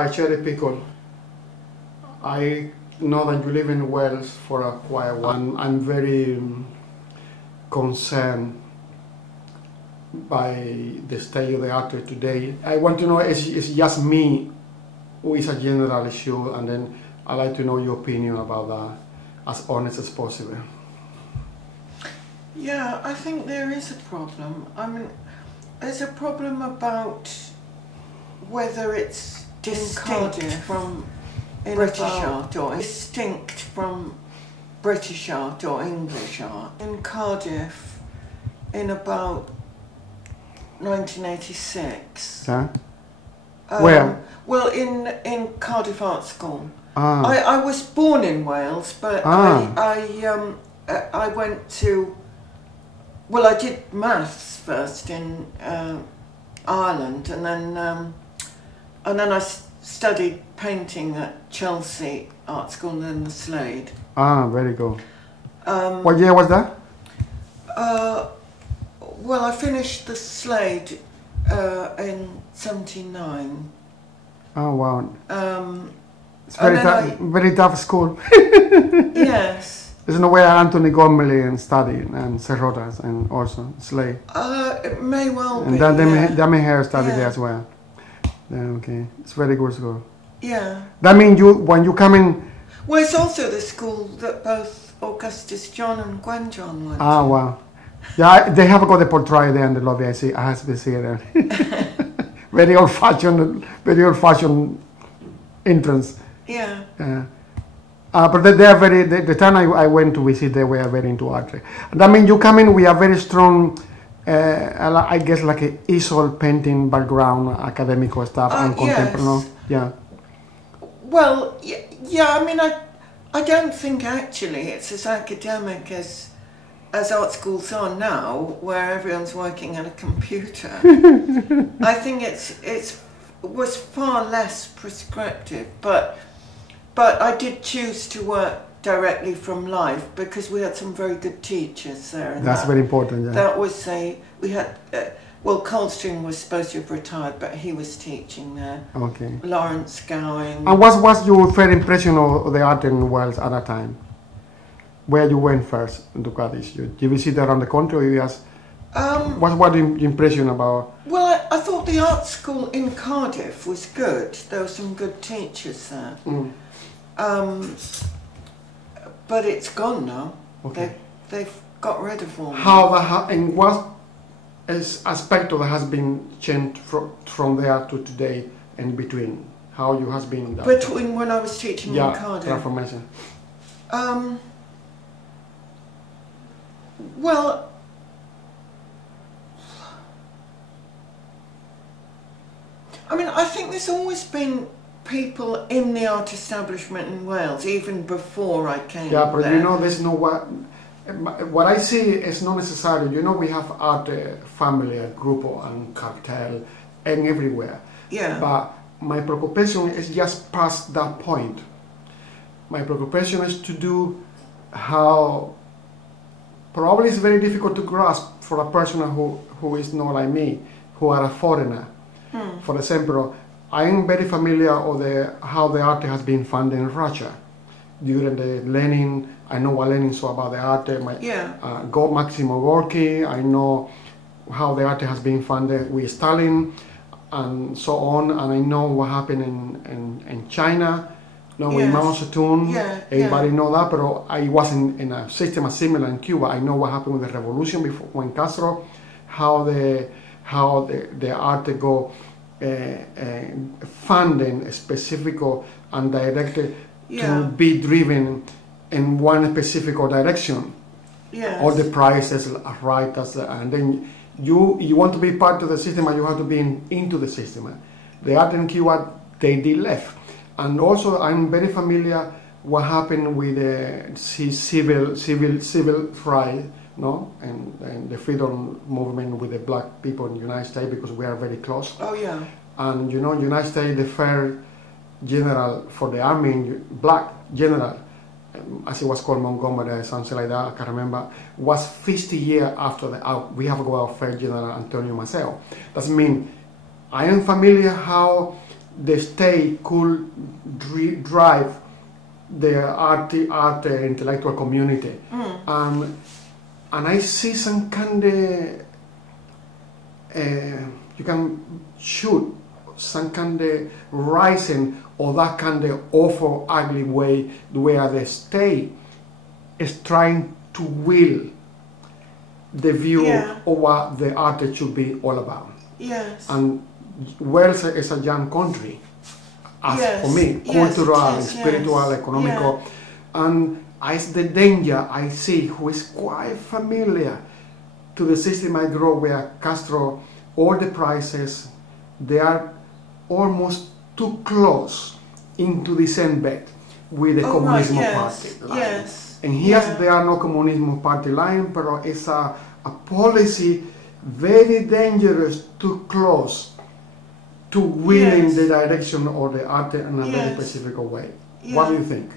Hi, Cherry Pickles. I know that you live in Wales for a quite a while. I'm very concerned by the state of the art today. I want to know, it's just me who is a general issue, and then I'd like to know your opinion about that, as honest as possible. Yeah, I think there is a problem. I mean, there's a problem about whether it's distinct from British art or distinct from British art or English art. In Cardiff, in about 1986. Huh? Where? Well, in Cardiff Art School. Ah. I was born in Wales, but I went to. Well, I did maths first in Ireland, and then I studied painting at Chelsea Art School and then the Slade. Ah, very good. What year was that? Well, I finished the Slade in '79. Oh wow! It's very tough school. Yes. There's no way Anthony Gormley and studied, and Serrotas, and also Slade. It may well and be. And Damien Hare studied there as well. Yeah, okay, it's very good school. Yeah. That means when you come in. Well, it's also the school that both Augustus John and Gwen John went to. Ah, wow. Yeah, they have got the portrait there in the lobby. I have to see it there. very old-fashioned entrance. Yeah. But they are very. The time I went to visit, they were very into art. That means you come in with a very strong, I guess, like a easel painting background, academic stuff, and contemporary. Yes. Yeah. Well, yeah. I mean, I don't think actually it's as academic as art schools are now, where everyone's working at a computer. I think it was far less prescriptive, but I did choose to work directly from life because we had some very good teachers there. And that's very important. Yeah. That was we had. Well, Coldstream was supposed to have retired, but he was teaching there. Okay. Lawrence Gowing. And what was your first impression of the art in Wales at that time? Where you went first into Cardiff? Did you visit around the country, or you just? What was the impression about? Well, I thought the art school in Cardiff was good. There were some good teachers there. Mm. But it's gone now. Okay. They've got rid of all. And what aspect of it has been changed from there to today and between? How you has been that between when I was teaching in Cardiff? Transformation. Well, I mean, I think there's always been people in the art establishment in Wales, even before I came there. Yeah, but you know, there's no what I see is not necessarily, you know, we have art family, grupo, and cartel, and everywhere. Yeah. But my preoccupation is just past that point. My preoccupation is to do how, probably it's very difficult to grasp for a person who is not like me, who are a foreigner. For example, I am very familiar with how the art has been funded in Russia. During the Lenin, I know what Lenin saw about the art, Maximo Gorky, I know how the art has been funded with Stalin and so on, and I know what happened in China, with Mao Zedong, everybody know that, but I wasn't in a system similar in Cuba. I know what happened with the revolution before, when Castro, how the art go funding specific and directed to be driven in one specific direction. Yes. All the prices right, and then you want to be part of the system, and you have to be into the system. The art in Cuba, they did left. And also I'm very familiar what happened with the civil rights, no, and the freedom movement with the black people in the United States, because we are very close. Oh yeah. And you know, United States, the first general for the army, black general, as it was called, Montgomery, something like that, I can't remember, was 50 years after we have got our first general, Antonio Maceo. That means I am familiar how the state could drive the art intellectual community, and I see some kind of you can shoot some kind of rising or that kind of awful, ugly way where the state is trying to will the view of what the art should be all about. Yes. And Wales is a young country, as for me, cultural, spiritual, economical, and as the danger I see, who is quite familiar to the system I grew where Castro, all the prices, they are almost too close into the same bed with the Communism Party line. And here there are no Communism Party line, but it's a policy very dangerous, too close to winning the direction of the art in a very specific way. What do you think?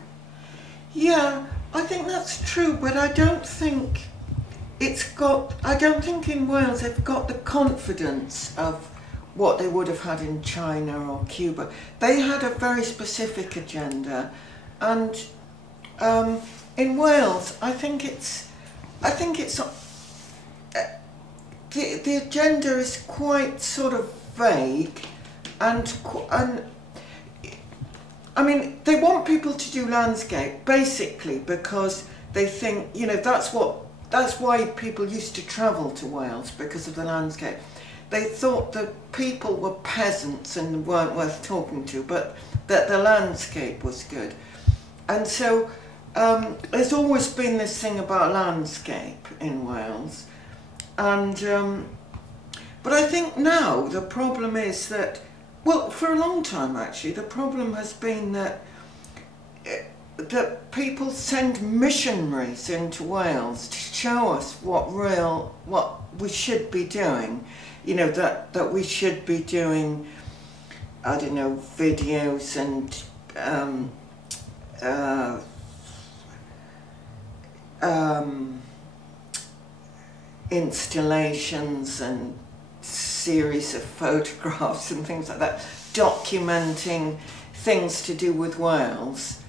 Yeah, I think that's true, but I don't think I don't think in Wales they've got the confidence of what they would have had in China or Cuba. They had a very specific agenda, and in Wales, I think it's the agenda is quite sort of vague, and I mean, they want people to do landscape basically because they think, you know, that's why people used to travel to Wales, because of the landscape. They thought that people were peasants and weren't worth talking to, but that the landscape was good. And so there's always been this thing about landscape in Wales. And but I think now the problem is that, well, for a long time actually, the problem has been that people send missionaries into Wales to show us what we should be doing. You know, that we should be doing, I don't know, videos and installations and series of photographs and things like that, documenting things to do with Wales,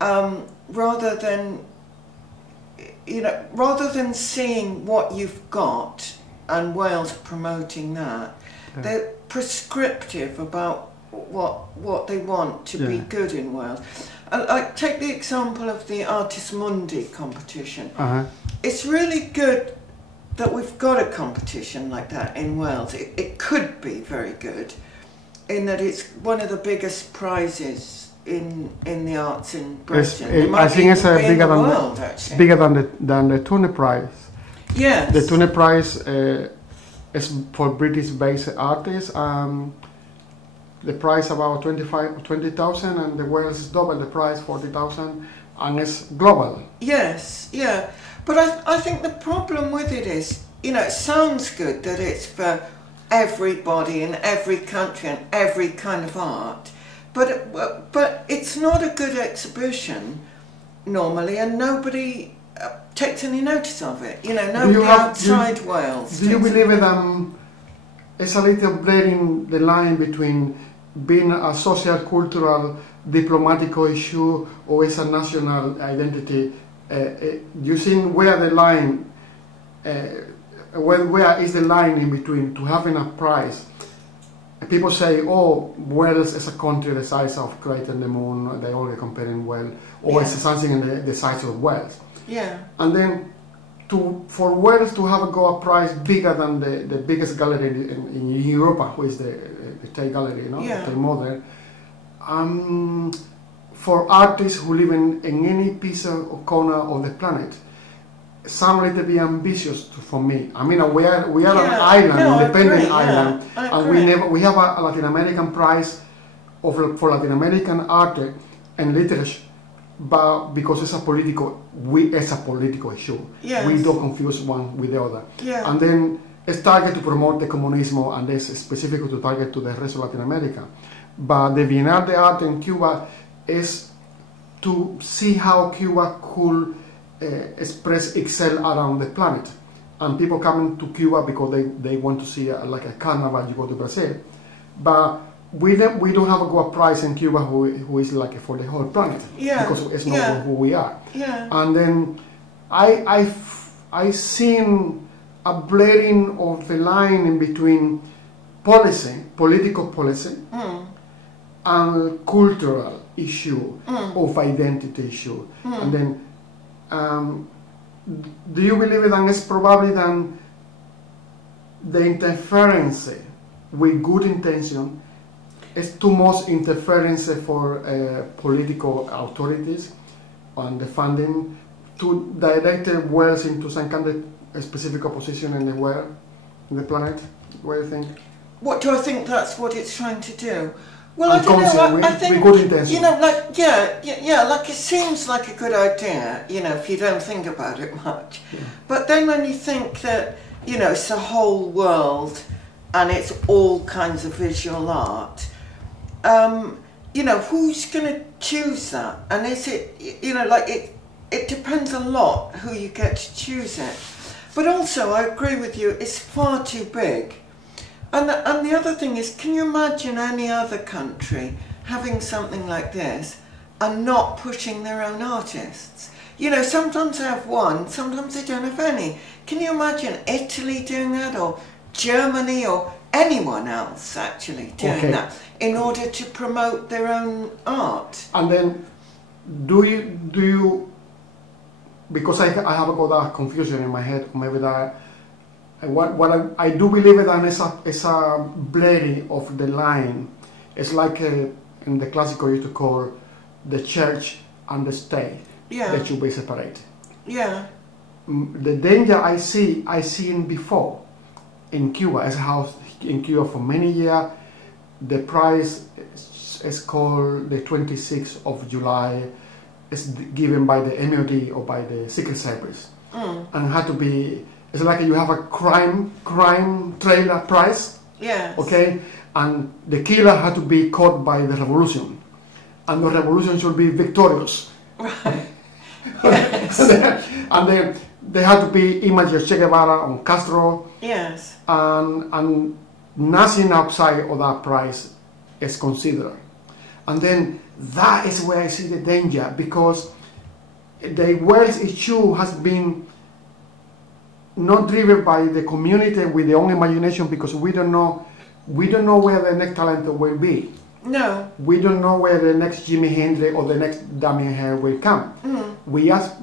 rather than seeing what you've got and Wales promoting that. They're prescriptive about what they want to be good in Wales. I take the example of the Artis Mundi competition. It's really good that we've got a competition like that in Wales. It could be very good, in that it's one of the biggest prizes in the arts in Britain. I think it's bigger than the Tune Prize. Yes. The Tune Prize is for British-based artists. The price about 20,000, and the Wales is double the price, 40,000, and it's global. Yes, yeah. But I think the problem with it is, you know, it sounds good that it's for everybody in every country and every kind of art, but it's not a good exhibition normally, and nobody takes any notice of it. You know, nobody outside Wales. Do you believe it? It's a little blurring the line between being a social, cultural, diplomatic issue, or it's a national identity. You see where the line, where is the line in between to having a prize? People say, oh, Wales is a country the size of Crete and the Moon, they already comparing Wales, or it's something in the size of Wales. Yeah. And then for Wales to have a prize bigger than the biggest gallery in Europe, who is the Tate Gallery, you know, the Tate Modern, for artists who live in any piece or corner of the planet, sound a little bit ambitious for me. I mean, we are an island, independent island, and we have a Latin American prize for Latin American art and literature, but because it's a political issue, we don't confuse one with the other. And then it's targeted to promote the communism, and it's specific to target to the rest of Latin America. But the Bienal de Arte in Cuba is to see how Cuba could express itself around the planet, and people coming to Cuba because they want to see like a carnival. You go to Brazil, but we don't have a price in Cuba who is like for the whole planet, because it's not who we are. And then I seen a blurring of the line in between political policy, and cultural issue of identity issue. And then do you believe that it's probably that the interference with good intention is too much interference for political authorities on the funding to direct wealth into some kind of specific position in the world, in the planet? What do you think? What do I think that's what it's trying to do? Well, I don't know. I think, good intention. You know, like, like it seems like a good idea, you know, if you don't think about it much. Yeah. But then when you think that, you know, it's the whole world and it's all kinds of visual art, you know, who's going to choose that? And is it, you know, like it depends a lot who you get to choose it. But also, I agree with you, it's far too big. And the other thing is, can you imagine any other country having something like this and not pushing their own artists? You know, sometimes they have one, sometimes they don't have any. Can you imagine Italy doing that, or Germany, or anyone else actually doing that in order to promote their own art? And then, do you because I have got that confusion in my head, maybe that what I do believe that it's a blurring of the line. It's like in the classical used to call the church and the state. That should be separate. The danger I see before in Cuba, as how in Cuba for many years the prize is called the 26th of July. It's given by the MOD or by the Secret Service, and had to be. It's like you have a crime trailer prize. Okay, and the killer had to be caught by the revolution, and the revolution should be victorious. Right. And then they had to be image of Che Guevara on Castro. And nothing outside of that price is considered. And then that is where I see the danger, because the wealth issue has been not driven by the community with their own imagination, because we don't know where the next talent will be. No. We don't know where the next Jimi Hendrix or the next Damien Hirst will come. We just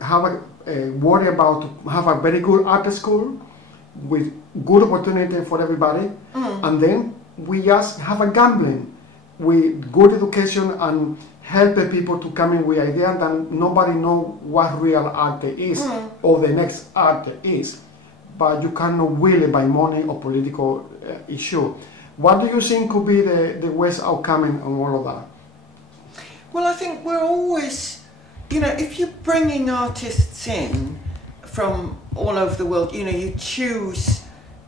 have a worry about to have a very good art school with good opportunity for everybody, and then we just have a gambling with good education and help the people to come in with ideas that nobody know what real art is or the next art is, but you cannot will it by money or political issue. What do you think could be the worst outcome on all of that? Well, I think we're always, you know, if you're bringing artists in from all over the world, you know, you choose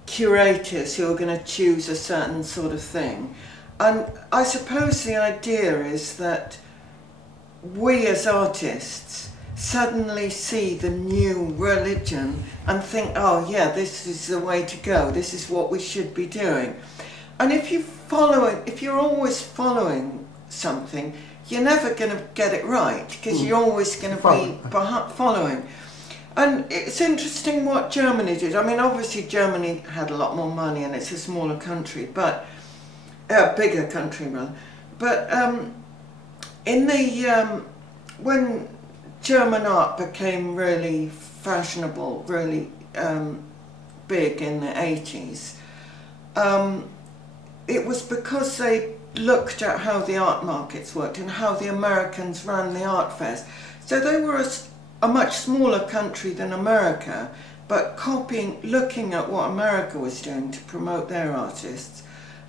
curators who are going to choose a certain sort of thing. And I suppose the idea is that we as artists suddenly see the new religion and think, oh yeah, this is the way to go, this is what we should be doing. And if you're always following something, you're never going to get it right, because you're always going to be following. And it's interesting what Germany did. I mean, obviously Germany had a lot more money and it's a smaller country, but a bigger country rather. But in the when German art became really fashionable, really big in the 80s, it was because they looked at how the art markets worked and how the Americans ran the art fairs. So they were a much smaller country than America, but looking at what America was doing to promote their artists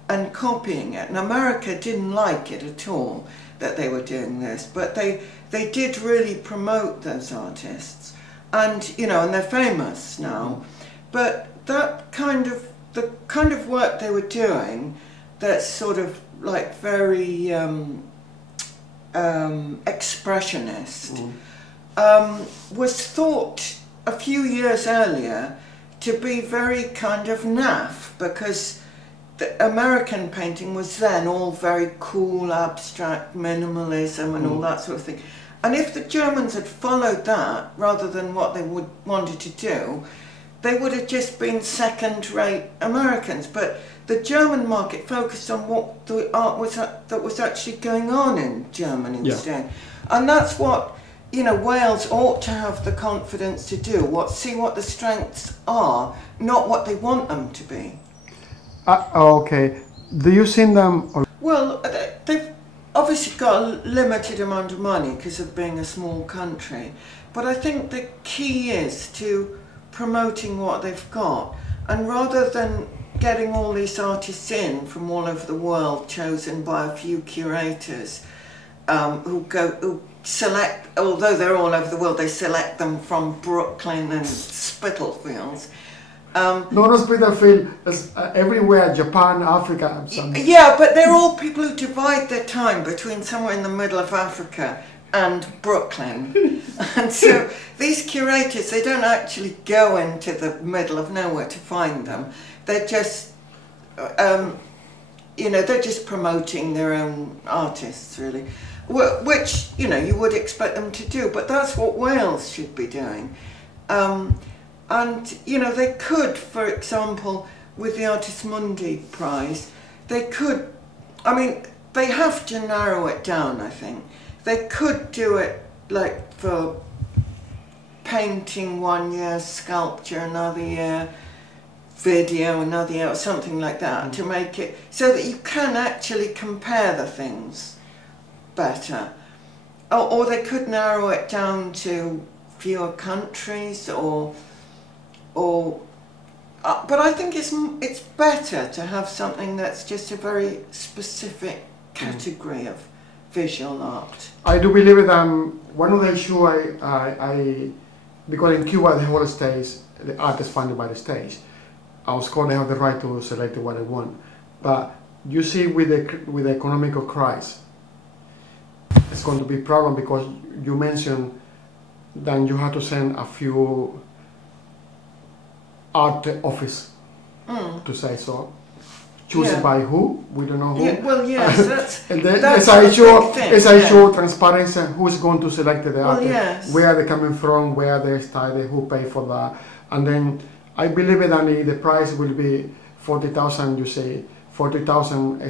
and copying it. And America didn't like it at all that they were doing this, but they did really promote those artists. And, you know, and they're famous now. But that the kind of work they were doing, that's sort of like very expressionist, was thought a few years earlier to be very kind of naff, because the American painting was then all very cool, abstract, minimalism and all that sort of thing. And if the Germans had followed that, rather than what they wanted to do, they would have just been second-rate Americans. But the German market focused on what the art was that was actually going on in Germany instead. And that's what, you know, Wales ought to have the confidence to do. See what the strengths are, not what they want them to be. Okay. Do you see them? Well, they've obviously got a limited amount of money because of being a small country. But I think the key is to promoting what they've got. And rather than getting all these artists in from all over the world, chosen by a few curators, who select, although they're all over the world, they select them from Brooklyn and Spitalfields. No, Spitalfield is everywhere, Japan, Africa. Yeah, but they're all people who divide their time between somewhere in the middle of Africa and Brooklyn. And so these curators, they don't actually go into the middle of nowhere to find them. They're just, you know, they're just promoting their own artists, really. Which, you know, you would expect them to do, but that's what Wales should be doing. And, you know, they could, for example, with the Artis Mundi Prize, they could, I mean, they have to narrow it down, I think. They could do it, like, for painting 1 year, sculpture another year, video another year, or something like that, to make it so that you can actually compare the things better. Or they could narrow it down to fewer countries, but I think it's better to have something that's just a very specific category of visual art. I do believe that one of the issues because in Cuba the whole stage, the art is funded by the state. Of course, they have the right to select what they want. But you see, with the economic crisis, it's going to be a problem because you mentioned that you have to send a few art office to say so. Chosen by who? We don't know who. Yeah, well, yes, that's and that's it's a issue transparency. Who's going to select the artist? Yes. Where are they coming from? Where they started? Who pay for that? And then I believe that the price will be 40,000. You say 40,000.